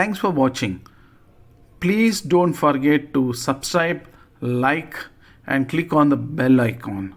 Thanks for watching. Please don't forget to subscribe, like and click on the bell icon.